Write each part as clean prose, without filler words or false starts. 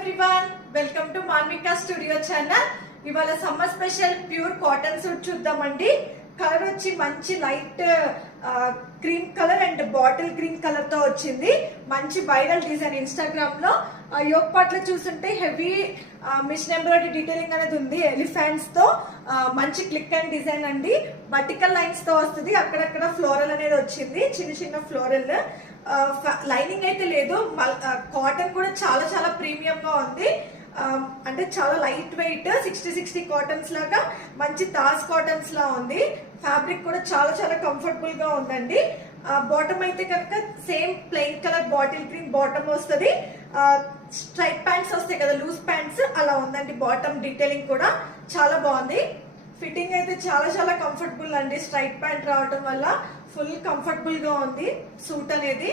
Everyone, welcome to Manvika studio channel. ఇవాళ summer special pure cotton suit చూద్దామండి. Colour వచ్చి మంచి light cream colour and bottle green colour తో వచ్చింది. మంచి వైరల్ డిజైన్ ఇన్స్టాగ్రామ్ లో యోక్ పార్ట్ లో చూస్తుంటే హెవీ మిషన్ ఎంబ్రాయిడరీ డీటెయిలింగ్ అనేది ఉంది. ఎలిఫెంట్స్ తో మంచి క్లిక్ అండ్ డిజైన్ అండి. వర్టికల్ లైన్స్ తో వస్తుంది. అక్కడక్కడ ఫ్లోరల్ అనేది వచ్చింది, చిన్న చిన్న ఫ్లోరల్. లైనింగ్ అయితే లేదు. కాటన్ కూడా చాలా చాలా ప్రీమియం గా ఉంది. అంటే చాలా లైట్ వెయిట్ 60 కాటన్స్ లాగా మంచి తాస్ కాటన్స్ లా ఉంది. ఫ్యాబ్రిక్ కూడా చాలా చాలా కంఫర్టబుల్ గా ఉందండి. బాటమ్ అయితే కనుక same plain colour bottle green bottom వస్తుంది. స్ట్రైట్ ప్యాంట్స్ వస్తాయి కదా, లూజ్ ప్యాంట్స్ అలా ఉందండి. బాటమ్ డీటెయిలింగ్ కూడా చాలా బాగుంది. ఫిట్టింగ్ అయితే చాలా చాలా కంఫర్టబుల్ అండి. స్ట్రైట్ ప్యాంట్ రావడం వల్ల ఫుల్ కంఫర్టబుల్ గా ఉంది సూట్ అనేది.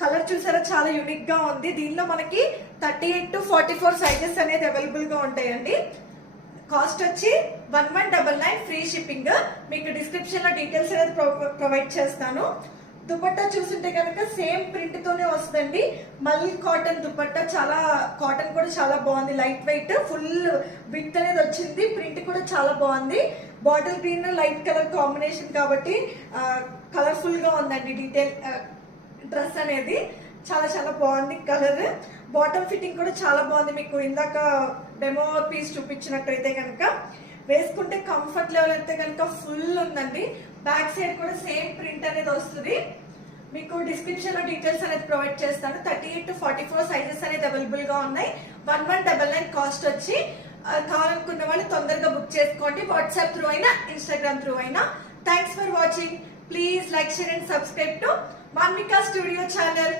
కలర్ చూసారా, చాలా యూనిక్ గా ఉంది. దీనిలో మనకి 38 to 44 సైజెస్ అనేది అవైలబుల్ గా ఉంటాయండి. కాస్ట్ వచ్చి 1199 ఫ్రీ షిప్పింగ్. మీకు డిస్క్రిప్షన్ లో డీటెయిల్స్ అనేది ప్రొవైడ్ చేస్తాను. దుపట్టా చూస్తుంటే కనుక సేమ్ ప్రింట్ తోనే వస్తుందండి. మల్ కాటన్ దుపట్టా, చాలా కాటన్ కూడా చాలా బాగుంది. లైట్ వెయిట్, ఫుల్ విత్ అనేది వచ్చింది. ప్రింట్ కూడా చాలా బాగుంది. Bottle green light colour combination కాబట్టి కలర్ఫుల్ గా ఉందండి. డీటెయిల్ డ్రెస్ అనేది చాలా చాలా బాగుంది. కలర్ బాటమ్ ఫిట్టింగ్ కూడా చాలా బాగుంది. మీకు ఇందాక డెమో పీస్ చూపించినట్టయితే కనుక వేసుకుంటే కంఫర్ట్ లెవెల్ అయితే కనుక ఫుల్ ఉందండి. బ్యాక్ సైడ్ కూడా సేమ్ ప్రింట్ అనేది వస్తుంది. మీకు డిస్క్రిప్షన్ లో డీటెయిల్స్ అనేది ప్రొవైడ్ చేస్తాను. 38 to 44 సైజెస్ అనేది అవైలబుల్ గా ఉన్నాయి. 1199 కాస్ట్ వచ్చి. కావాలనుకున్న వాళ్ళు తొందరగా బుక్ చేసుకోండి. వాట్సాప్ త్రూ అయినా, ఇన్స్టాగ్రామ్ త్రూ అయినా. Thanks for watching. Please like, share and subscribe to Manvika studio channel.